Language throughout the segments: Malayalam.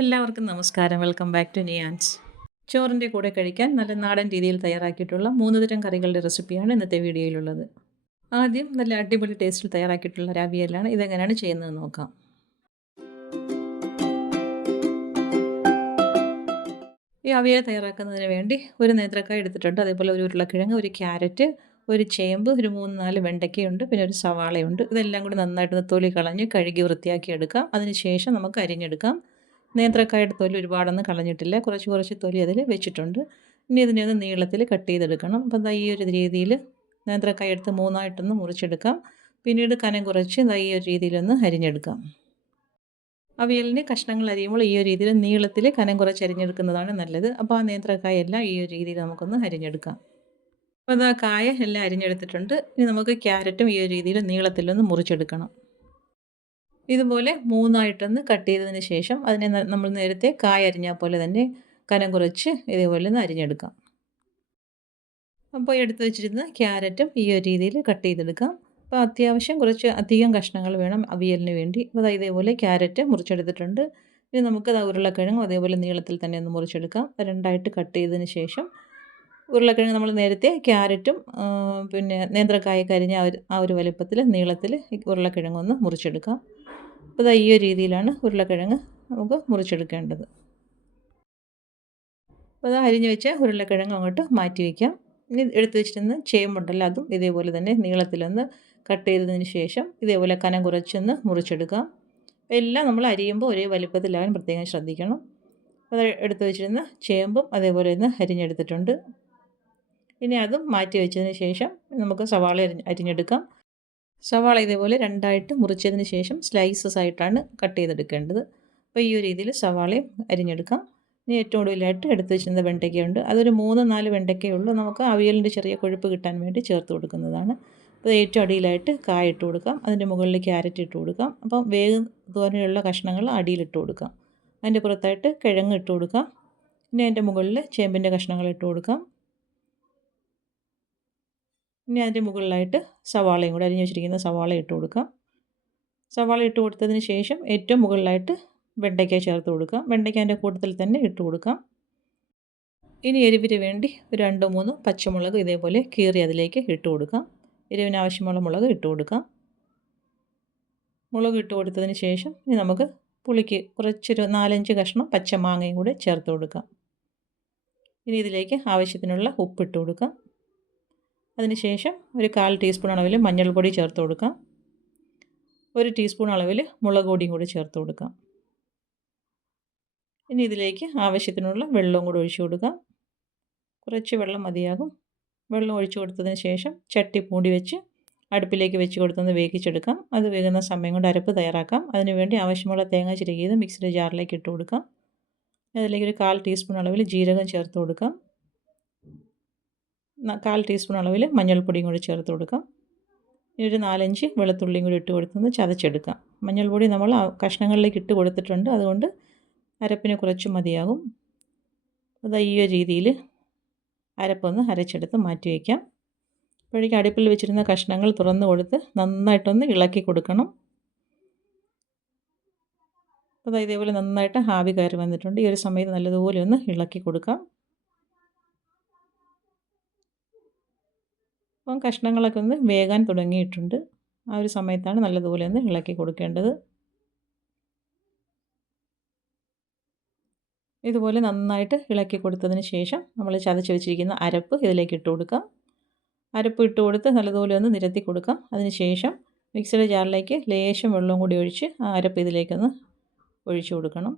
എല്ലാവർക്കും നമസ്കാരം. വെൽക്കം ബാക്ക് ടു നിയാൻസ്. ചോറിൻ്റെ കൂടെ കഴിക്കാൻ നല്ല നാടൻ രീതിയിൽ തയ്യാറാക്കിയിട്ടുള്ള 3 തരം കറികളുടെ റെസിപ്പിയാണ് ഇന്നത്തെ വീഡിയോയിലുള്ളത്. ആദ്യം നല്ല അടിപൊളി ടേസ്റ്റിൽ തയ്യാറാക്കിയിട്ടുള്ള ഒരു അവിയലാണ്. ഇതെങ്ങനെയാണ് ചെയ്യുന്നതെന്ന് നോക്കാം. ഈ അവിയൽ തയ്യാറാക്കുന്നതിന് വേണ്ടി ഒരു നേന്ത്രക്കായ എടുത്തിട്ടുണ്ട്. അതേപോലെ ഒരു ഉരുളക്കിഴങ്ങ്, ഒരു ക്യാരറ്റ്, ഒരു ചേമ്പ്, ഒരു 3-4 വെണ്ടയ്ക്കയുണ്ട്, പിന്നെ ഒരു സവാളയുണ്ട്. ഇതെല്ലാം കൂടി നന്നായിട്ട് തൊലി കളഞ്ഞ് കഴുകി വൃത്തിയാക്കി എടുക്കാം. അതിന് ശേഷം നമുക്ക് അരിഞ്ഞെടുക്കാം. നേന്ത്രക്കായയുടെ തൊലി ഒരുപാടൊന്നും കളഞ്ഞിട്ടില്ല. കുറച്ച് കുറച്ച് തൊലി അതിൽ വെച്ചിട്ടുണ്ട്. ഇനി ഇതിനെ ഒന്ന് നീളത്തിൽ കട്ട് ചെയ്തെടുക്കണം. അപ്പം ദാ ഈ ഒരു രീതിയിൽ നേന്ത്രക്കായ എടുത്ത് 3ആയിട്ടൊന്ന് മുറിച്ചെടുക്കാം. പിന്നീട് കനം കുറച്ച് ദാ ഈ ഒരു രീതിയിലൊന്ന് അരിഞ്ഞെടുക്കാം. അവിയലിന് കഷ്ണങ്ങൾ അരിയുമ്പോൾ ഈ ഒരു രീതിയിൽ നീളത്തിൽ കനം കുറച്ച് അരിഞ്ഞെടുക്കുന്നതാണ് നല്ലത്. അപ്പോൾ ആ നേന്ത്രക്കായ എല്ലാം ഈ ഒരു രീതിയിൽ നമുക്കൊന്ന് അരിഞ്ഞെടുക്കാം. അപ്പോൾ അത് ആ കായ എല്ലാം അരിഞ്ഞെടുത്തിട്ടുണ്ട്. ഇനി നമുക്ക് ക്യാരറ്റും ഈ ഒരു രീതിയിൽ നീളത്തിലൊന്ന് മുറിച്ചെടുക്കണം. ഇതുപോലെ 3ആയിട്ടൊന്ന് കട്ട് ചെയ്തതിന് ശേഷം അതിനെ നമ്മൾ നേരത്തെ കായ അരിഞ്ഞ പോലെ തന്നെ കനം കുറച്ച് ഇതേപോലെ ഒന്ന് അരിഞ്ഞെടുക്കാം. അപ്പോൾ എടുത്ത് വെച്ചിരുന്ന ക്യാരറ്റും ഈ ഒരു രീതിയിൽ കട്ട് ചെയ്തെടുക്കാം. അപ്പോൾ അത്യാവശ്യം കുറച്ച് അധികം കഷ്ണങ്ങൾ വേണം അവിയലിന് വേണ്ടി. അപ്പോൾ ഇതേപോലെ ക്യാരറ്റ് മുറിച്ചെടുത്തിട്ടുണ്ട്. ഇനി നമുക്ക് ഉരുളക്കിഴങ്ങും അതേപോലെ നീളത്തിൽ തന്നെ ഒന്ന് മുറിച്ചെടുക്കാം. 2ആയിട്ട് കട്ട് ചെയ്തതിന് ശേഷം ഉരുളക്കിഴങ്ങ് നമ്മൾ നേരത്തെ ക്യാരറ്റും പിന്നെ നേന്ത്രക്കായൊക്കെ അരിഞ്ഞ ആ ഒരു വലുപ്പത്തിൽ നീളത്തിൽ ഉരുളക്കിഴങ്ങൊന്ന് മുറിച്ചെടുക്കാം. അപ്പോൾ ഈ ഒരു രീതിയിലാണ് ഉരുളക്കിഴങ്ങ് നമുക്ക് മുറിച്ചെടുക്കേണ്ടത്. അപ്പോൾ അരിഞ്ഞ് വെച്ച ഉരുളക്കിഴങ്ങ് അങ്ങോട്ട് മാറ്റി വയ്ക്കാം. ഇനി എടുത്ത് വെച്ചിരുന്ന ചേമ്പുണ്ടല്ലോ, അതും ഇതേപോലെ തന്നെ നീളത്തിലൊന്ന് കട്ട് ചെയ്തതിന് ശേഷം ഇതേപോലെ കനം കുറച്ചൊന്ന് മുറിച്ചെടുക്കാം. എല്ലാം നമ്മൾ അരിയുമ്പോൾ ഒരേ വലുപ്പത്തിലാകാൻ പ്രത്യേകം ശ്രദ്ധിക്കണം. അത് എടുത്ത് വെച്ചിരുന്ന ചേമ്പും അതേപോലെ ഒന്ന് അരിഞ്ഞെടുത്തിട്ടുണ്ട്. ഇനി അതും മാറ്റി വെച്ചതിന് ശേഷം നമുക്ക് സവാള അരിഞ്ഞെടുക്കാം. സവാള ഇതേപോലെ 2ആയിട്ട് മുറിച്ചതിന് ശേഷം സ്ലൈസസ് ആയിട്ടാണ് കട്ട് ചെയ്തെടുക്കേണ്ടത്. അപ്പോൾ ഈ ഒരു രീതിയിൽ സവാളയും അരിഞ്ഞെടുക്കാം. ഇനി ഏറ്റവും കൂടുതലായിട്ട് എടുത്ത് വെച്ചിരുന്ന വെണ്ടയ്ക്കയുണ്ട്. അതൊരു 3-4 വെണ്ടയ്ക്കയുള്ളൂ. നമുക്ക് അവിയലിൻ്റെ ചെറിയ കൊഴുപ്പ് കിട്ടാൻ വേണ്ടി ചേർത്ത് കൊടുക്കുന്നതാണ്. അപ്പോൾ ഏറ്റവും അടിയിലായിട്ട് കായ ഇട്ട് കൊടുക്കാം. അതിൻ്റെ മുകളിൽ ക്യാരറ്റ് ഇട്ട് കൊടുക്കാം. അപ്പം തോനെയുള്ള കഷ്ണങ്ങൾ അടിയിലിട്ട് കൊടുക്കാം. അതിൻ്റെ പുറത്തായിട്ട് കിഴങ്ങ് ഇട്ട് കൊടുക്കാം. ഇനി അതിൻ്റെ മുകളിൽ ചേമ്പിൻ്റെ കഷ്ണങ്ങൾ ഇട്ട് കൊടുക്കാം. ഇനി അതിൻ്റെ മുകളിലായിട്ട് സവാളയും കൂടെ അരിഞ്ഞ് വെച്ചിരിക്കുന്ന സവാള ഇട്ട് കൊടുക്കാം. സവാള ഇട്ട് കൊടുത്തതിന് ശേഷം ഏറ്റവും മുകളിലായിട്ട് വെണ്ടയ്ക്ക ചേർത്ത് കൊടുക്കാം. വെണ്ടയ്ക്ക അതിൻ്റെ കൂട്ടത്തിൽ തന്നെ ഇട്ട് കൊടുക്കാം. ഇനി എരിവിന് വേണ്ടി ഒരു 2-3 പച്ചമുളക് ഇതേപോലെ കീറി അതിലേക്ക് ഇട്ട് കൊടുക്കാം. എരിവിന് ആവശ്യമുള്ള മുളക് ഇട്ട് കൊടുക്കാം. മുളക് ഇട്ട് കൊടുത്തതിന് ശേഷം ഇനി നമുക്ക് പുളിക്ക് കുറച്ചൊരു 4-5 കഷ്ണം പച്ചമാങ്ങയും കൂടെ ചേർത്ത് കൊടുക്കാം. ഇനി ഇതിലേക്ക് ആവശ്യത്തിനുള്ള ഉപ്പിട്ട് കൊടുക്കാം. അതിനുശേഷം ഒരു 1/4 ടീസ്പൂൺ അളവിൽ മഞ്ഞൾപ്പൊടി ചേർത്ത് കൊടുക്കാം. 1 ടീസ്പൂൺ അളവിൽ മുളക് പൊടിയും കൂടി ചേർത്ത് കൊടുക്കാം. ഇനി ഇതിലേക്ക് ആവശ്യത്തിനുള്ള വെള്ളവും കൂടി ഒഴിച്ചു കൊടുക്കാം. കുറച്ച് വെള്ളം മതിയാകും. വെള്ളം ഒഴിച്ചു കൊടുത്തതിന് ശേഷം ചട്ടി മൂടി വെച്ച് അടുപ്പിലേക്ക് വെച്ച് കൊടുത്തൊന്ന് വേവിച്ചെടുക്കാം. അത് വേകുന്ന സമയം കൊണ്ട് അരപ്പ് തയ്യാറാക്കാം. അതിനുവേണ്ടി ആവശ്യമുള്ള തേങ്ങ ചിരകിയത് മിക്സിയുടെ ജാറിലേക്ക് ഇട്ട് കൊടുക്കാം. അതിലേക്ക് ഒരു 1/4 ടീസ്പൂൺ അളവിൽ ജീരകം ചേർത്ത് കൊടുക്കാം. 1/4 ടീസ്പൂൺ അളവിൽ മഞ്ഞൾപ്പൊടിയും കൂടി ചേർത്ത് കൊടുക്കാം. ഇനി ഒരു 4-5 വെളുത്തുള്ളിയും കൂടി ഇട്ട് കൊടുത്തൊന്ന് ചതച്ചെടുക്കാം. മഞ്ഞൾപ്പൊടി നമ്മൾ കഷ്ണങ്ങളിലേക്ക് ഇട്ട് കൊടുത്തിട്ടുണ്ട്. അതുകൊണ്ട് അരപ്പിന് കുറച്ച് മതിയാകും. അത് ഈ ഒരു രീതിയിൽ അരപ്പൊന്ന് അരച്ചെടുത്ത് മാറ്റി വയ്ക്കാം. അപ്പോഴേക്കും അടുപ്പിൽ വെച്ചിരുന്ന കഷ്ണങ്ങൾ തുറന്ന് കൊടുത്ത് നന്നായിട്ടൊന്ന് ഇളക്കി കൊടുക്കണം. അപ്പോൾ ഇതേപോലെ നന്നായിട്ട് ആവി കയറി വന്നിട്ടുണ്ട്. ഈ ഒരു സമയത്ത് നല്ലതുപോലെ ഒന്ന് ഇളക്കി കൊടുക്കാം. അപ്പം കഷ്ണങ്ങളൊക്കെ ഒന്ന് വേകാൻ തുടങ്ങിയിട്ടുണ്ട്. ആ ഒരു സമയത്താണ് നല്ലതുപോലെ ഒന്ന് ഇളക്കി കൊടുക്കേണ്ടത്. ഇതുപോലെ നന്നായിട്ട് ഇളക്കി കൊടുത്തതിന് ശേഷം നമ്മൾ ചതച്ച് വെച്ചിരിക്കുന്ന അരപ്പ് ഇതിലേക്ക് ഇട്ട് കൊടുക്കാം. അരപ്പ് ഇട്ട് കൊടുത്ത് നല്ലതുപോലെ ഒന്ന് നിരത്തി കൊടുക്കാം. അതിന് ശേഷം മിക്സിയുടെ ജാറിലേക്ക് ലേശം വെള്ളവും കൂടി ഒഴിച്ച് ആ അരപ്പ് ഇതിലേക്കൊന്ന് ഒഴിച്ചു കൊടുക്കണം.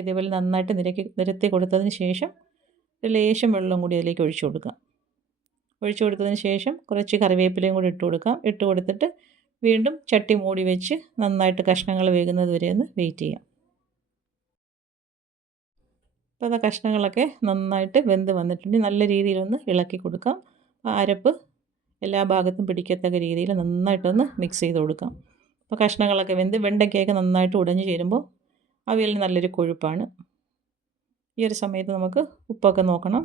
ഇതേപോലെ നന്നായിട്ട് നിരത്തി കൊടുത്തതിന് ശേഷം ലേശം വെള്ളവും കൂടി അതിലേക്ക് ഒഴിച്ചു കൊടുക്കാം. ഒഴിച്ചു കൊടുത്തതിന് ശേഷം കുറച്ച് കറിവേപ്പിലയും കൂടി ഇട്ട് കൊടുക്കാം. ഇട്ട് കൊടുത്തിട്ട് വീണ്ടും ചട്ടി മൂടി വെച്ച് നന്നായിട്ട് കഷ്ണങ്ങൾ വേകുന്നത് വരെ ഒന്ന് വെയിറ്റ് ചെയ്യാം. അപ്പോൾ അത് കഷ്ണങ്ങളൊക്കെ നന്നായിട്ട് വെന്ത് വന്നിട്ടുണ്ട്. നല്ല രീതിയിലൊന്ന് ഇളക്കി കൊടുക്കാം. ആ അരപ്പ് എല്ലാ ഭാഗത്തും പിടിക്കത്തക്ക രീതിയിൽ നന്നായിട്ടൊന്ന് മിക്സ് ചെയ്ത് കൊടുക്കാം. അപ്പോൾ കഷ്ണങ്ങളൊക്കെ വെന്ത് വെണ്ടയ്ക്കയൊക്കെ നന്നായിട്ട് ഉടഞ്ഞ് ചേരുമ്പോൾ അവിയലിന് നല്ലൊരു കൊഴുപ്പാണ്. ഈ ഒരു സമയത്ത് നമുക്ക് ഉപ്പൊക്കെ നോക്കണം.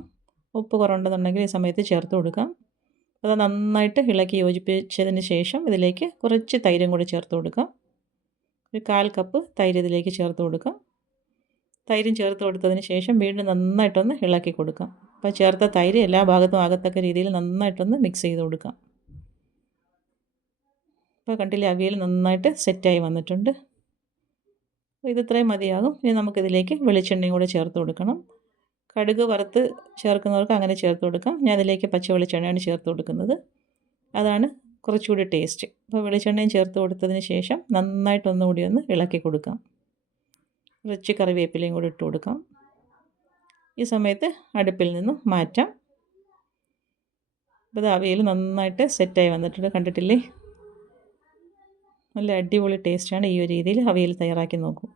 ഉപ്പ് കുറവുണ്ടെന്നുണ്ടെങ്കിൽ ഈ സമയത്ത് ചേർത്ത് കൊടുക്കാം. അത് നന്നായിട്ട് ഇളക്കി യോജിപ്പിച്ചതിന് ശേഷം ഇതിലേക്ക് കുറച്ച് തൈരും കൂടി ചേർത്ത് കൊടുക്കാം. ഒരു 1/4 കപ്പ് തൈര് ഇതിലേക്ക് ചേർത്ത് കൊടുക്കാം. തൈരും ചേർത്ത് കൊടുത്തതിന് ശേഷം വീണ്ടും നന്നായിട്ടൊന്ന് ഇളക്കി കൊടുക്കാം. അപ്പോൾ ചേർത്ത തൈര് എല്ലാ ഭാഗത്തും ആകത്തക്ക രീതിയിൽ നന്നായിട്ടൊന്ന് മിക്സ് ചെയ്ത് കൊടുക്കാം. ഇപ്പോൾ കണ്ടില്ലേ, അവിയൽ നന്നായിട്ട് സെറ്റായി വന്നിട്ടുണ്ട്. ഇത് ഇത്രയും മതിയാകും. ഇനി നമുക്കിതിലേക്ക് വെളിച്ചെണ്ണയും കൂടെ ചേർത്ത് കൊടുക്കണം. കടുക് വറുത്ത് ചേർക്കുന്നവർക്ക് അങ്ങനെ ചേർത്ത് കൊടുക്കാം. ഞാൻ അതിലേക്ക് പച്ച വെളിച്ചെണ്ണയാണ് ചേർത്ത് കൊടുക്കുന്നത്. അതാണ് കുറച്ചുകൂടി ടേസ്റ്റ്. അപ്പോൾ വെളിച്ചെണ്ണയും ചേർത്ത് കൊടുത്തതിന് ശേഷം നന്നായിട്ടൊന്നുകൂടി ഒന്ന് ഇളക്കി കൊടുക്കാം. കുറച്ച് കറിവേപ്പിലയും കൂടി ഇട്ട് കൊടുക്കാം. ഈ സമയത്ത് അടുപ്പിൽ നിന്നും മാറ്റാം. അപ്പോൾ അവിയൽ നന്നായിട്ട് സെറ്റായി വന്നിട്ടുണ്ട്, കണ്ടിട്ടില്ലേ? നല്ല അടിപൊളി ടേസ്റ്റാണ്. ഈ ഒരു രീതിയിൽ അവിയൽ തയ്യാറാക്കി നോക്കൂ.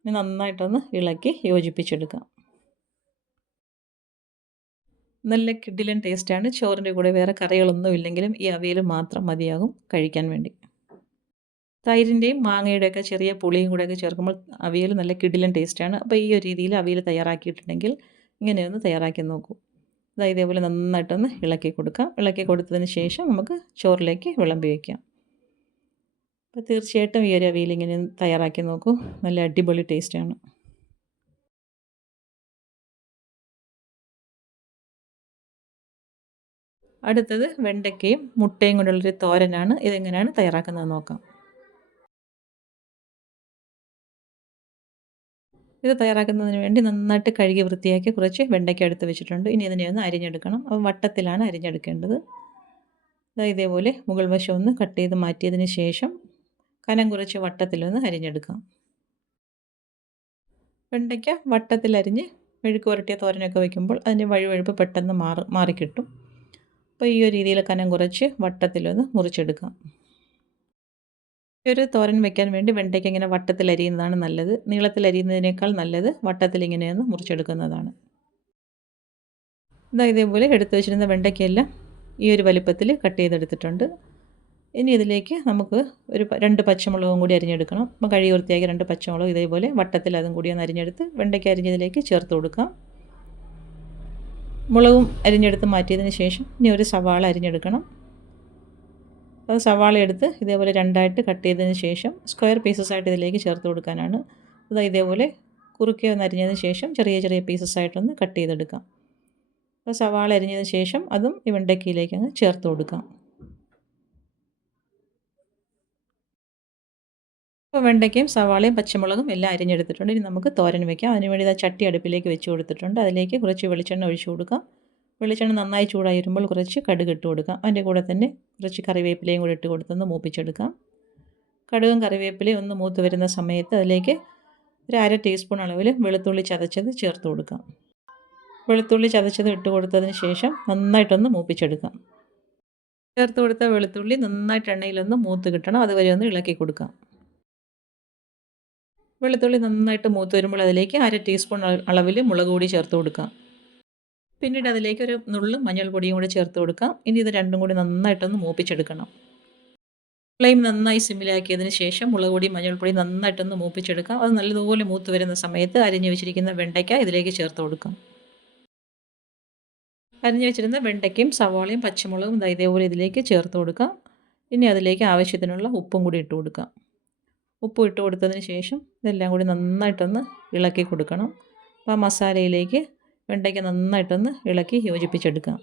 ഇനി നന്നായിട്ടൊന്ന് ഇളക്കി യോജിപ്പിച്ചെടുക്കാം. നല്ല കിടിലൻ ടേസ്റ്റാണ്. ചോറിൻ്റെ കൂടെ വേറെ കറികളൊന്നും ഇല്ലെങ്കിലും ഈ അവിയൽ മാത്രം മതിയാകും കഴിക്കാൻ വേണ്ടി. തൈരിൻ്റെയും മാങ്ങയുടെയൊക്കെ ചെറിയ പുളിയും കൂടെയൊക്കെ ചേർക്കുമ്പോൾ അവിയൽ നല്ല കിടിലൻ ടേസ്റ്റാണ്. അപ്പോൾ ഈ ഒരു രീതിയിൽ അവിയൽ തയ്യാറാക്കിയിട്ടുണ്ടെങ്കിൽ ഇങ്ങനെയൊന്ന് തയ്യാറാക്കി നോക്കൂ. ഇതേപോലെ നന്നായിട്ടൊന്ന് ഇളക്കി കൊടുക്കാം. ഇളക്കി കൊടുത്തതിന് ശേഷം നമുക്ക് ചോറിലേക്ക് വിളമ്പി വയ്ക്കാം. അപ്പോൾ തീർച്ചയായിട്ടും ഈ ഒരു അവിയൽ ഇങ്ങനെ തയ്യാറാക്കി നോക്കൂ. നല്ല അടിപൊളി ടേസ്റ്റാണ്. അടുത്തത് വെണ്ടയ്ക്കയും മുട്ടയും കൊണ്ടുള്ളൊരു തോരനാണ്. ഇതെങ്ങനെയാണ് തയ്യാറാക്കുന്നത് നോക്കാം. ഇത് തയ്യാറാക്കുന്നതിന് വേണ്ടി നന്നായിട്ട് കഴുകി വൃത്തിയാക്കി കുറച്ച് വെണ്ടയ്ക്ക എടുത്ത് വെച്ചിട്ടുണ്ട്. ഇനി ഇതിനെ ഒന്ന് അരിഞ്ഞെടുക്കണം. അപ്പോൾ വട്ടത്തിലാണ് അരിഞ്ഞെടുക്കേണ്ടത്. ഇതേപോലെ മുകൾ വശം ഒന്ന് കട്ട് ചെയ്ത് മാറ്റിയതിന് ശേഷം കനം കുറച്ച് വട്ടത്തിലൊന്ന് അരിഞ്ഞെടുക്കാം. വെണ്ടയ്ക്ക വട്ടത്തിലരിഞ്ഞ് മെഴുക്ക് പുരട്ടിയ തോരനൊക്കെ വയ്ക്കുമ്പോൾ അതിൻ്റെ വഴുവഴുപ്പ് പെട്ടെന്ന് മാറിക്കിട്ടും. അപ്പോൾ ഈ ഒരു രീതിയിൽ കനം കുറച്ച് വട്ടത്തിലൊന്ന് മുറിച്ചെടുക്കാം. ഈ ഒരു തോരൻ വെക്കാൻ വേണ്ടി വെണ്ടയ്ക്ക ഇങ്ങനെ വട്ടത്തിൽ അരിയുന്നതാണ് നല്ലത്. നീളത്തിൽ അരിയുന്നതിനേക്കാൾ നല്ലത് വട്ടത്തിൽ ഇങ്ങനെയൊന്ന് മുറിച്ചെടുക്കുന്നതാണ്. ഇതേപോലെ എടുത്തു വെച്ചിരുന്ന വെണ്ടയ്ക്കയെല്ലാം ഈ ഒരു വലിപ്പത്തിൽ കട്ട് ചെയ്തെടുത്തിട്ടുണ്ട്. ഇനി ഇതിലേക്ക് നമുക്ക് ഒരു 2 പച്ചമുളകും കൂടി അരിഞ്ഞെടുക്കണം. അപ്പോൾ കഴുകി വൃത്തിയാക്കി 2 പച്ചമുളക് ഇതേപോലെ വട്ടത്തിൽ അതും കൂടി ഒന്ന് അരിഞ്ഞെടുത്ത് വെണ്ടയ്ക്ക അരിഞ്ഞതിലേക്ക് ചേർത്ത് കൊടുക്കാം. മുളകും അരിഞ്ഞെടുത്ത് മാറ്റിയതിന് ശേഷം ഇനി ഒരു സവാള അരിഞ്ഞെടുക്കണം. അത് സവാള എടുത്ത് ഇതേപോലെ 2ആയിട്ട് കട്ട് ചെയ്തതിന് ശേഷം സ്ക്വയർ പീസസായിട്ട് ഇതിലേക്ക് ചേർത്ത് കൊടുക്കാനാണ്. ഇതേപോലെ കുറുക്കെ ഒന്ന് അരിഞ്ഞതിന് ശേഷം ചെറിയ ചെറിയ പീസസായിട്ടൊന്ന് കട്ട് ചെയ്തെടുക്കാം. അപ്പോൾ സവാള അരിഞ്ഞതിന് ശേഷം അതും ഈ വെണ്ടയ്ക്കയിലേക്ക് അങ്ങ് ചേർത്ത് കൊടുക്കാം. അപ്പോൾ വെണ്ടയ്ക്കയും സവാളയും പച്ചമുളകും എല്ലാം അരിഞ്ഞെടുത്തിട്ടുണ്ട്. ഇനി നമുക്ക് തോരൻ വയ്ക്കാം. അതിനുവേണ്ടി ചട്ടി അടുപ്പിലേക്ക് വെച്ച് കൊടുത്തിട്ടുണ്ട്. അതിലേക്ക് കുറച്ച് വെളിച്ചെണ്ണ ഒഴിച്ചു കൊടുക്കാം. വെളിച്ചെണ്ണ നന്നായി ചൂടായി വരുമ്പോൾ കുറച്ച് കടുക് ഇട്ട് കൊടുക്കാം. അതിൻ്റെ കൂടെ തന്നെ കുറച്ച് കറിവേപ്പിലയും കൂടി ഇട്ട് കൊടുത്തൊന്ന് മൂപ്പിച്ചെടുക്കാം. കടുകും കറിവേപ്പിലയും ഒന്ന് മൂത്ത് വരുന്ന സമയത്ത് അതിലേക്ക് ഒരു 1/2 ടീസ്പൂൺ അളവിൽ വെളുത്തുള്ളി ചതച്ചത് ചേർത്ത് കൊടുക്കാം. വെളുത്തുള്ളി ചതച്ചത് ഇട്ട് കൊടുത്തതിന് ശേഷം നന്നായിട്ടൊന്ന് മൂപ്പിച്ചെടുക്കാം. ചേർത്ത് കൊടുത്ത വെളുത്തുള്ളി നന്നായിട്ട് എണ്ണയിലൊന്ന് മൂത്ത് കിട്ടണം. അതുവരെ ഒന്ന് ഇളക്കി കൊടുക്കാം. വെളുത്തുള്ളി നന്നായിട്ട് മൂത്ത് വരുമ്പോൾ അതിലേക്ക് 1/2 ടീസ്പൂൺ അളവിൽ മുളക് പൊടി ചേർത്ത് കൊടുക്കാം. പിന്നീട് അതിലേക്ക് ഒരു നുള്ള് മഞ്ഞൾപ്പൊടിയും കൂടി ചേർത്ത് കൊടുക്കാം. ഇനി ഇത് രണ്ടും കൂടി നന്നായിട്ടൊന്ന് മൂപ്പിച്ചെടുക്കണം. ഫ്ലെയിം നന്നായി സിമ്മിലാക്കിയതിന് ശേഷം മുളക് പൊടി മഞ്ഞൾപ്പൊടി നന്നായിട്ടൊന്ന് മൂപ്പിച്ചെടുക്കാം. അത് നല്ലതുപോലെ മൂത്ത് വരുന്ന സമയത്ത് അരിഞ്ഞു വെച്ചിരിക്കുന്ന വെണ്ടയ്ക്ക ഇതിലേക്ക് ചേർത്ത് കൊടുക്കാം. അരിഞ്ഞു വെച്ചിരുന്ന വെണ്ടയ്ക്കയും സവാളയും പച്ചമുളകും ഇതേപോലെ ഇതിലേക്ക് ചേർത്ത് കൊടുക്കാം. ഇനി അതിലേക്ക് ആവശ്യത്തിനുള്ള ഉപ്പും കൂടി ഇട്ട് കൊടുക്കാം. ഉപ്പ് ഇട്ട് കൊടുത്തതിന് ശേഷം ഇതെല്ലാം കൂടി നന്നായിട്ടൊന്ന് ഇളക്കി കൊടുക്കണം. അപ്പോൾ ആ മസാലയിലേക്ക് വെണ്ടയ്ക്ക നന്നായിട്ടൊന്ന് ഇളക്കി യോജിപ്പിച്ചെടുക്കാം.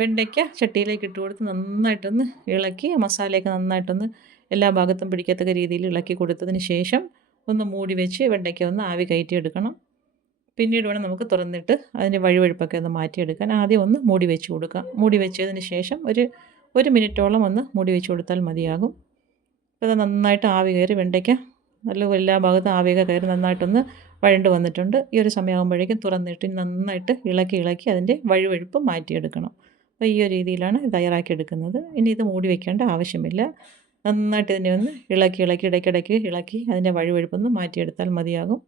വെണ്ടയ്ക്ക ചട്ടിയിലേക്ക് ഇട്ട് കൊടുത്ത് നന്നായിട്ടൊന്ന് ഇളക്കി മസാലയൊക്കെ നന്നായിട്ടൊന്ന് എല്ലാ ഭാഗത്തും പിടിക്കത്തക്ക രീതിയിൽ ഇളക്കി കൊടുത്തതിന് ശേഷം ഒന്ന് മൂടി വെച്ച് വെണ്ടയ്ക്ക ഒന്ന് ആവി കയറ്റിയെടുക്കണം. പിന്നീട് വേണം നമുക്ക് തുറന്നിട്ട് അതിൻ്റെ വഴുവഴുപ്പൊക്കെ ഒന്ന് മാറ്റിയെടുക്കാൻ. ആദ്യം ഒന്ന് മൂടി വെച്ച് കൊടുക്കാം. മൂടി വെച്ചതിന് ശേഷം ഒരു മിനിറ്റോളം ഒന്ന് മൂടി വെച്ച് കൊടുത്താൽ മതിയാകും. അപ്പോൾ അത് നന്നായിട്ട് ആവി കയറി വെണ്ടയ്ക്ക നല്ല എല്ലാ ഭാഗത്തും ആവിയൊക്കെ കയറി നന്നായിട്ടൊന്ന് വഴണ്ട് വന്നിട്ടുണ്ട്. ഈ ഒരു സമയമാകുമ്പോഴേക്കും തുറന്നിട്ട് നന്നായിട്ട് ഇളക്കി അതിൻ്റെ വഴുവഴുപ്പ് മാറ്റിയെടുക്കണം. അപ്പോൾ ഈ ഒരു രീതിയിലാണ് തയ്യാറാക്കിയെടുക്കുന്നത്. ഇനി ഇത് മൂടി വയ്ക്കേണ്ട ആവശ്യമില്ല. നന്നായിട്ട് ഇതിനെ ഒന്ന് ഇളക്കി ഇടയ്ക്കിടയ്ക്ക് ഇളക്കി അതിൻ്റെ വഴുവഴുപ്പൊന്ന് മാറ്റിയെടുത്താൽ മതിയാകും.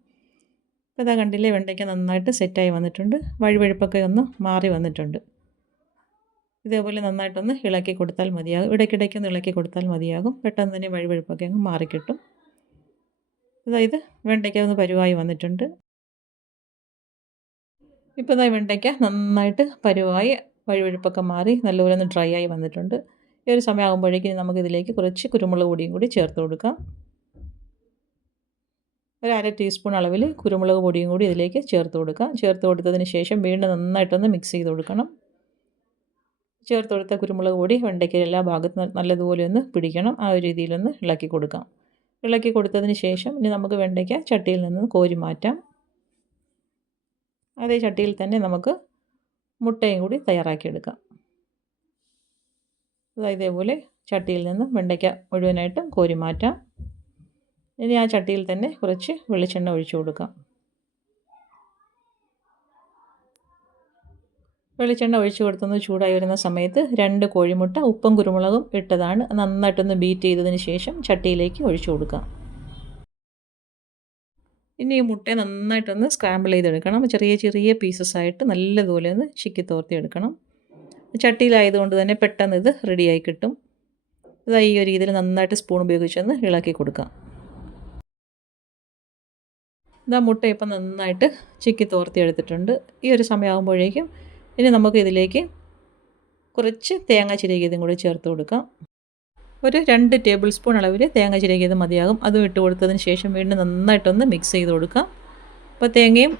അപ്പോൾ ഇതാ കണ്ടില്ലേ, വെണ്ടയ്ക്ക നന്നായിട്ട് സെറ്റായി വന്നിട്ടുണ്ട്. വഴുവഴുപ്പൊക്കെ ഒന്ന് മാറി വന്നിട്ടുണ്ട്. ഇതേപോലെ നന്നായിട്ടൊന്ന് ഇളക്കി കൊടുത്താൽ മതിയാകും. ഇടയ്ക്കിടയ്ക്കൊന്ന് ഇളക്കി കൊടുത്താൽ മതിയാകും. പെട്ടെന്ന് തന്നെ വഴുവഴുപ്പൊക്കെ അങ്ങ് മാറിക്കിട്ടും. അതായത് വെണ്ടയ്ക്ക ഒന്ന് പരുവായി വന്നിട്ടുണ്ട്. ഇപ്പോൾ വെണ്ടയ്ക്ക നന്നായിട്ട് പരുവായി വഴുവഴുപ്പൊക്കെ മാറി നല്ലപോലെ ഒന്ന് ഡ്രൈ ആയി വന്നിട്ടുണ്ട്. ഈ ഒരു സമയമാകുമ്പോഴേക്കും നമുക്കിതിലേക്ക് കുറച്ച് കുരുമുളക് പൊടിയും കൂടി ചേർത്ത് കൊടുക്കാം. ഒരു 1/2 ടീസ്പൂൺ അളവിൽ കുരുമുളക് പൊടിയും കൂടി ഇതിലേക്ക് ചേർത്ത് കൊടുക്കാം. ചേർത്ത് കൊടുത്തതിന് ശേഷം വീണ്ടും നന്നായിട്ടൊന്ന് മിക്സ് ചെയ്ത് കൊടുക്കണം. ചേർത്ത് കൊടുത്ത കുരുമുളക് പൊടി വെണ്ടയ്ക്ക എല്ലാ ഭാഗത്തും നല്ലതുപോലെ ഒന്ന് പിടിക്കണം. ആ ഒരു രീതിയിലൊന്ന് ഇളക്കി കൊടുക്കാം. ഇളക്കി കൊടുത്തതിന് ശേഷം ഇനി നമുക്ക് വെണ്ടയ്ക്ക ചട്ടിയിൽ നിന്ന് കോരി മാറ്റാം. അതേ ചട്ടിയിൽ തന്നെ നമുക്ക് മുട്ടയും കൂടി തയ്യാറാക്കിയെടുക്കാം. ഇതേപോലെ ചട്ടിയിൽ നിന്ന് വെണ്ടയ്ക്ക മുഴുവനായിട്ടും കോരി മാറ്റാം. ഇനി ആ ചട്ടിയിൽ തന്നെ കുറച്ച് വെളിച്ചെണ്ണ ഒഴിച്ചു കൊടുക്കാം. വെളിച്ചെണ്ണ ഒഴിച്ചു കൊടുത്തൊന്ന് ചൂടായി വരുന്ന സമയത്ത് 2 കോഴിമുട്ട ഉപ്പും കുരുമുളകും ഇട്ടതാണ് നന്നായിട്ടൊന്ന് ബീറ്റ് ചെയ്തതിന് ശേഷം ചട്ടിയിലേക്ക് ഒഴിച്ചു കൊടുക്കാം. ഇനി ഈ മുട്ടയെ നന്നായിട്ടൊന്ന് സ്ക്രാമ്പിൾ ചെയ്തെടുക്കണം. ചെറിയ ചെറിയ പീസസ് ആയിട്ട് നല്ലതുപോലെ ഒന്ന് ചിക്കി തോർത്തിയെടുക്കണം. ചട്ടിയിലായതുകൊണ്ട് തന്നെ പെട്ടെന്ന് ഇത് റെഡിയായി കിട്ടും. ഈ ഒരു രീതിയിൽ നന്നായിട്ട് സ്പൂൺ ഉപയോഗിച്ചൊന്ന് ഇളക്കി കൊടുക്കാം. മുട്ട ഇപ്പം നന്നായിട്ട് ചിക്കി തോർത്തി എടുത്തിട്ടുണ്ട്. ഈ ഒരു സമയമാകുമ്പോഴേക്കും ഇനി നമുക്ക് ഇതിലേക്ക് കുറച്ച് തേങ്ങ ചിരകിയതും കൂടി ചേർത്ത് കൊടുക്കാം. ഒരു 2 ടേബിൾ സ്പൂൺ അളവിൽ തേങ്ങ ചിരകിയത് മതിയാകും. അതും ഇട്ട് കൊടുത്തതിന് ശേഷം വീണ്ടും നന്നായിട്ടൊന്ന് മിക്സ് ചെയ്ത് കൊടുക്കാം. അപ്പോൾ തേങ്ങയും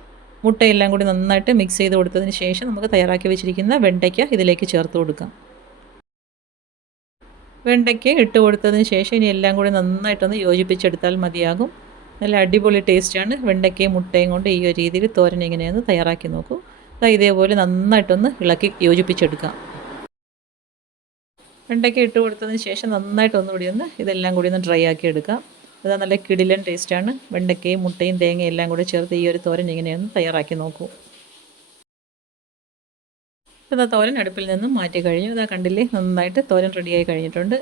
മുട്ടയെല്ലാം കൂടി നന്നായിട്ട് മിക്സ് ചെയ്ത് കൊടുത്തതിന് ശേഷം നമുക്ക് തയ്യാറാക്കി വെച്ചിരിക്കുന്ന വെണ്ടയ്ക്ക ഇതിലേക്ക് ചേർത്ത് കൊടുക്കാം. വെണ്ടയ്ക്ക ഇട്ട് കൊടുത്തതിന് ശേഷം ഇനി എല്ലാം കൂടി നന്നായിട്ടൊന്ന് യോജിപ്പിച്ചെടുത്താൽ മതിയാകും. നല്ല അടിപൊളി ടേസ്റ്റാണ്. വെണ്ടയ്ക്കയും മുട്ടയും കൊണ്ട് ഈ ഒരു രീതിയിൽ തോരൻ ഇങ്ങനെയൊന്ന് തയ്യാറാക്കി നോക്കൂ. ഇതേപോലെ നന്നായിട്ടൊന്ന് ഇളക്കി യോജിപ്പിച്ചെടുക്കാം. വെണ്ടയ്ക്ക ഇട്ട് കൊടുത്തതിന് ശേഷം നന്നായിട്ടൊന്നുകൂടി ഒന്ന് ഇതെല്ലാം കൂടി ഒന്ന് ഡ്രൈ ആക്കി എടുക്കാം. അത് നല്ല കിടിലൻ ടേസ്റ്റാണ്. വെണ്ടയ്ക്കയും മുട്ടയും തേങ്ങയും എല്ലാം കൂടി ചേർത്ത് ഈ ഒരു തോരൻ ഇങ്ങനെയൊന്ന് തയ്യാറാക്കി നോക്കൂ. ഇപ്പോൾ തോരൻ അടുപ്പിൽ നിന്നും മാറ്റി കഴിഞ്ഞു. കണ്ടില്ലേ, നന്നായിട്ട് തോരൻ റെഡിയായി കഴിഞ്ഞിട്ടുണ്ട്.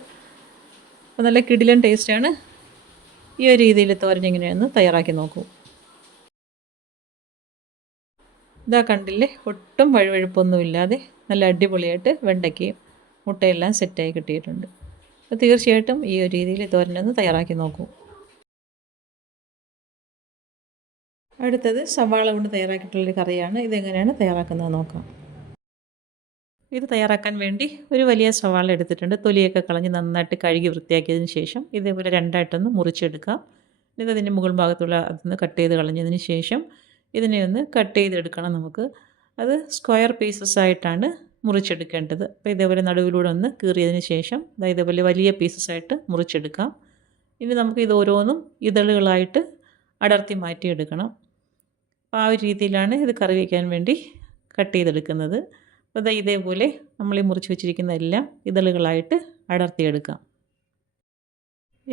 അപ്പോൾ നല്ല കിടിലൻ ടേസ്റ്റാണ്. ഈ ഒരു രീതിയിൽ തോരൻ ഇങ്ങനെയൊന്ന് തയ്യാറാക്കി നോക്കൂ. കണ്ടില്ലേ, ഒട്ടും വഴുവഴുപ്പൊന്നുമില്ലാതെ നല്ല അടിപൊളിയായിട്ട് വെണ്ടയ്ക്കയും മുട്ടയെല്ലാം സെറ്റായി കിട്ടിയിട്ടുണ്ട്. അപ്പോൾ തീർച്ചയായിട്ടും ഈ ഒരു രീതിയിൽ തോരനൊന്ന് തയ്യാറാക്കി നോക്കൂ. അടുത്തത് സവാള കൊണ്ട് തയ്യാറാക്കിയിട്ടുള്ളൊരു കറിയാണ്. ഇതെങ്ങനെയാണ് തയ്യാറാക്കുന്നത് നോക്കാം. ഇത് തയ്യാറാക്കാൻ വേണ്ടി ഒരു വലിയ സവാള എടുത്തിട്ടുണ്ട്. തൊലിയൊക്കെ കളഞ്ഞ് നന്നായിട്ട് കഴുകി വൃത്തിയാക്കിയതിന് ശേഷം ഇതേപോലെ രണ്ടായിട്ടൊന്ന് മുറിച്ചെടുക്കാം. ഇതിൻ്റെ മുകൾ ഭാഗത്തുള്ള അതൊന്ന് കട്ട് ചെയ്ത് കളഞ്ഞതിന് ശേഷം ഇതിനെ ഒന്ന് കട്ട് ചെയ്തെടുക്കണം നമുക്ക്. അത് സ്ക്വയർ പീസസ് ആയിട്ടാണ് മുറിച്ചെടുക്കേണ്ടത്. അപ്പോൾ ഇതേപോലെ നടുവിലൂടെ ഒന്ന് കീറിയതിന് ശേഷം ഇതേപോലെ വലിയ പീസസ് ആയിട്ട് മുറിച്ചെടുക്കാം. ഇനി നമുക്ക് ഇത് ഓരോന്നും ഇതളുകളായിട്ട് അടർത്തി മാറ്റിയെടുക്കണം. അപ്പോൾ ആ ഒരു രീതിയിലാണ് ഇത് കറി വയ്ക്കാൻ വേണ്ടി കട്ട് ചെയ്തെടുക്കുന്നത്. അപ്പോൾ ഇതേപോലെ നമ്മൾ ഈ മുറിച്ച് വെച്ചിരിക്കുന്ന എല്ലാം ഇതളുകളായിട്ട് അടർത്തിയെടുക്കാം.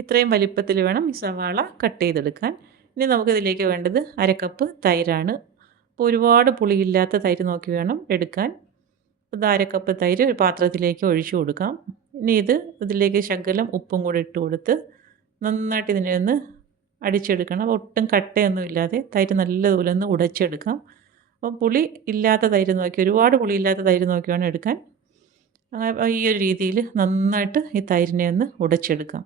ഇത്രയും വലിപ്പത്തിൽ വേണം ഈ സവാള കട്ട് ചെയ്തെടുക്കാൻ. ഇനി നമുക്കിതിലേക്ക് വേണ്ടത് 1/2 കപ്പ് തൈരാണ്. അപ്പോൾ ഒരുപാട് പുളിയില്ലാത്ത തൈര് നോക്കി വേണം എടുക്കാൻ. അപ്പോൾ 1/2 കപ്പ് തൈര് ഒരു പാത്രത്തിലേക്ക് ഒഴിച്ചു കൊടുക്കാം. ഇനി ഇതിലേക്ക് ശകലം ഉപ്പും കൂടി ഇട്ട് കൊടുത്ത് നന്നായിട്ട് ഇതിനെ ഒന്ന് അടിച്ചെടുക്കണം. അപ്പോൾ ഒട്ടും കട്ടയൊന്നും ഇല്ലാതെ തൈര് നല്ലതുപോലെ ഒന്ന് ഉടച്ചെടുക്കാം. അപ്പോൾ പുളി ഇല്ലാത്ത തൈര് നോക്കി, ഒരുപാട് പുളിയില്ലാത്ത തൈര് നോക്കി വേണം എടുക്കാൻ. ഈ ഒരു രീതിയിൽ നന്നായിട്ട് ഈ തൈരിനെ ഒന്ന് ഉടച്ചെടുക്കാം.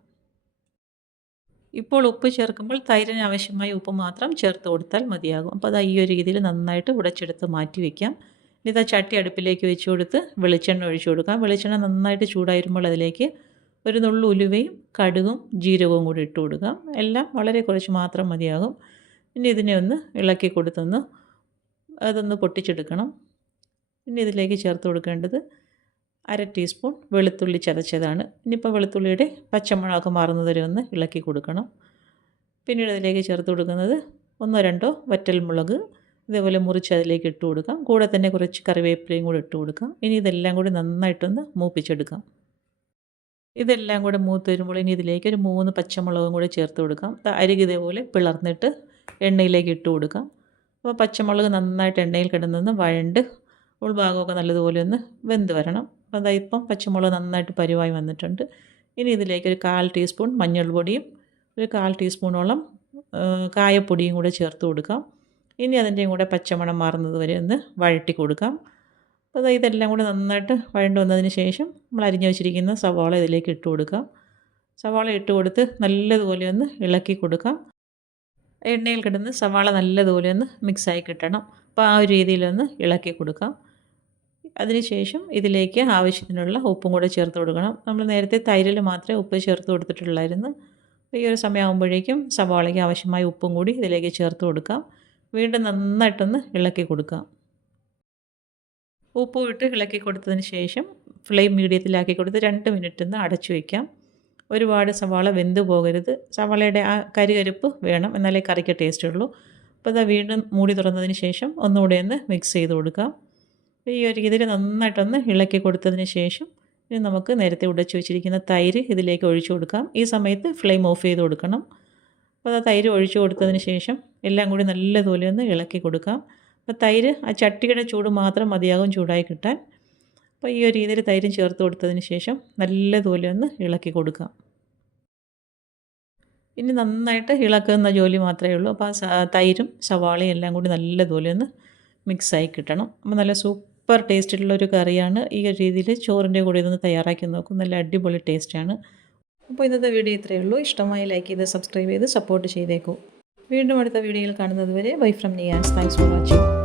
ഇപ്പോൾ ഉപ്പ് ചേർക്കുമ്പോൾ തൈരിന് ആവശ്യമായ ഉപ്പ് മാത്രം ചേർത്ത് കൊടുത്താൽ മതിയാകും. അപ്പോൾ ഈ ഒരു രീതിയിൽ നന്നായിട്ട് ഉടച്ചെടുത്ത് മാറ്റി വയ്ക്കാം. ഇനി ചട്ടി അടുപ്പിലേക്ക് വെച്ച് കൊടുത്ത് വെളിച്ചെണ്ണ ഒഴിച്ചു കൊടുക്കാം. വെളിച്ചെണ്ണ നന്നായിട്ട് ചൂടായി വരുമ്പോൾ അതിലേക്ക് ഒരു നുള്ളു ഉലുവയും കടുകും ജീരകവും കൂടി ഇട്ട് കൊടുക്കാം. എല്ലാം വളരെ കുറച്ച് മാത്രം മതിയാകും. ഇനി ഇതിനെ ഒന്ന് ഇളക്കി കൊടുത്തൊന്ന് അതൊന്ന് പൊട്ടിച്ചെടുക്കണം. ഇനി ഇതിലേക്ക് ചേർത്ത് കൊടുക്കേണ്ടത് 1/2 ടീസ്പൂൺ വെളുത്തുള്ളി ചതച്ചതാണ്. ഇനിയിപ്പോൾ വെളുത്തുള്ളിയുടെ പച്ചമണമൊക്കെ മാറുന്നത് വരെ ഒന്ന് ഇളക്കി കൊടുക്കണം. പിന്നീട് അതിലേക്ക് ചേർത്ത് കൊടുക്കുന്നത് 1-2 വറ്റൽമുളക് ഇതേപോലെ മുറിച്ച് അതിലേക്ക് ഇട്ട് കൊടുക്കാം. കൂടെ തന്നെ കുറച്ച് കറിവേപ്പിലയും കൂടി ഇട്ട് കൊടുക്കാം. ഇനി ഇതെല്ലാം കൂടി നന്നായിട്ടൊന്ന് മൂപ്പിച്ചെടുക്കാം. ഇതെല്ലാം കൂടെ മൂത്ത് വരുമ്പോൾ ഇനി ഇതിലേക്ക് ഒരു 3 പച്ചമുളകും കൂടി ചേർത്ത് കൊടുക്കാം. അരികെ ഇതേപോലെ പിളർന്നിട്ട് എണ്ണയിലേക്ക് ഇട്ട് കൊടുക്കാം. അപ്പോൾ പച്ചമുളക് നന്നായിട്ട് എണ്ണയിൽ കിടന്നൊന്ന് വഴണ്ട് ഉൾഭാഗമൊക്കെ നല്ലതുപോലെ ഒന്ന് വെന്ത് വരണം. അപ്പോൾ ഇപ്പം പച്ചമുളക് നന്നായിട്ട് പരിവായി വന്നിട്ടുണ്ട്. ഇനി ഇതിലേക്ക് ഒരു 1/4 ടീസ്പൂൺ മഞ്ഞൾപ്പൊടിയും ഒരു 1/4 ടീസ്പൂണോളം കായപ്പൊടിയും കൂടെ ചേർത്ത് കൊടുക്കാം. ഇനി അതിൻ്റെയും കൂടെ പച്ചമണം മാറുന്നത് വരെ ഒന്ന് വഴറ്റി കൊടുക്കാം. അപ്പോൾ ഇതെല്ലാം കൂടെ നന്നായിട്ട് വഴണ്ട് വന്നതിന് ശേഷം നമ്മൾ അരിഞ്ഞു വെച്ചിരിക്കുന്ന സവാള ഇതിലേക്ക് ഇട്ട് കൊടുക്കാം. സവാള ഇട്ട് കൊടുത്ത് നല്ലതുപോലെ ഒന്ന് ഇളക്കി കൊടുക്കാം. എണ്ണയിൽ കിടന്ന് സവാള നല്ലതുപോലെ ഒന്ന് മിക്സായി കിട്ടണം. അപ്പോൾ ആ ഒരു രീതിയിലൊന്ന് ഇളക്കി കൊടുക്കാം. അതിനുശേഷം ഇതിലേക്ക് ആവശ്യത്തിനുള്ള ഉപ്പും കൂടെ ചേർത്ത് കൊടുക്കണം. നമ്മൾ നേരത്തെ തൈരിൽ മാത്രമേ ഉപ്പ് ചേർത്ത് കൊടുത്തിട്ടുള്ളായിരുന്നു. ഈ ഒരു സമയമാകുമ്പോഴേക്കും സവാളയ്ക്ക് ആവശ്യമായ ഉപ്പും കൂടി ഇതിലേക്ക് ചേർത്ത് കൊടുക്കാം. വീണ്ടും നന്നായിട്ടൊന്ന് ഇളക്കി കൊടുക്കാം. ഉപ്പും ഇട്ട് ഇളക്കി കൊടുത്തതിന് ശേഷം ഫ്ലെയിം മീഡിയത്തിലാക്കി കൊടുത്ത് 2 മിനിറ്റ് ഒന്ന് അടച്ചു വയ്ക്കാം. ഒരുപാട് സവാള വെന്ത് പോകരുത്. സവാളയുടെ ആ കരികരിപ്പ് വേണം, എന്നാലേ കറിക്ക് ടേസ്റ്റ് ഉള്ളൂ. അപ്പോൾ ഇതാ വീണ്ടും മൂടി തുറന്നതിന് ശേഷം ഒന്നുകൂടെ ഒന്ന് മിക്സ് ചെയ്ത് കൊടുക്കാം. ഈ ഒരു രീതിയിൽ നന്നായിട്ടൊന്ന് ഇളക്കി കൊടുത്തതിന് ശേഷം ഇനി നമുക്ക് നേരത്തെ ഉടച്ചു വെച്ചിരിക്കുന്ന തൈര് ഇതിലേക്ക് ഒഴിച്ചു കൊടുക്കാം. ഈ സമയത്ത് ഫ്ലെയിം ഓഫ് ചെയ്ത് കൊടുക്കണം. അപ്പോൾ ആ തൈര് ഒഴിച്ചു കൊടുത്തതിന് ശേഷം എല്ലാം കൂടി നല്ലതുപോലെ ഒന്ന് ഇളക്കി കൊടുക്കാം. അപ്പോൾ തൈര് ആ ചട്ടിയുടെ ചൂട് മാത്രം മതിയാകും ചൂടായി കിട്ടാൻ. അപ്പോൾ ഈ ഒരു രീതിയിൽ തൈരും ചേർത്ത് കൊടുത്തതിന് ശേഷം നല്ലതുപോലെ ഒന്ന് ഇളക്കി കൊടുക്കാം. ഇനി നന്നായിട്ട് ഇളക്കുന്ന ജോലി മാത്രമേ ഉള്ളൂ. അപ്പോൾ ആ തൈരും സവാളയും എല്ലാം കൂടി നല്ലതുപോലെ ഒന്ന് മിക്സായി കിട്ടണം. അപ്പോൾ നല്ല സൂപ്പർ ടേസ്റ്റുള്ള ഒരു കറിയാണ്. ഈ ഒരു രീതിയിൽ ചോറിൻ്റെ കൂടെ ഇതൊന്ന് തയ്യാറാക്കി നോക്കും. നല്ല അടിപൊളി ടേസ്റ്റാണ്. അപ്പോൾ ഇന്നത്തെ വീഡിയോ ഇത്രയേ ഉള്ളൂ. ഇഷ്ടമായി ലൈക്ക് ചെയ്ത് സബ്സ്ക്രൈബ് ചെയ്ത് സപ്പോർട്ട് ചെയ്തേക്കൂ. വീണ്ടും അടുത്ത വീഡിയോയിൽ കാണുന്നത് വരെ ബൈ ഫ്രം നിയാൻസ്. Thanks for watching.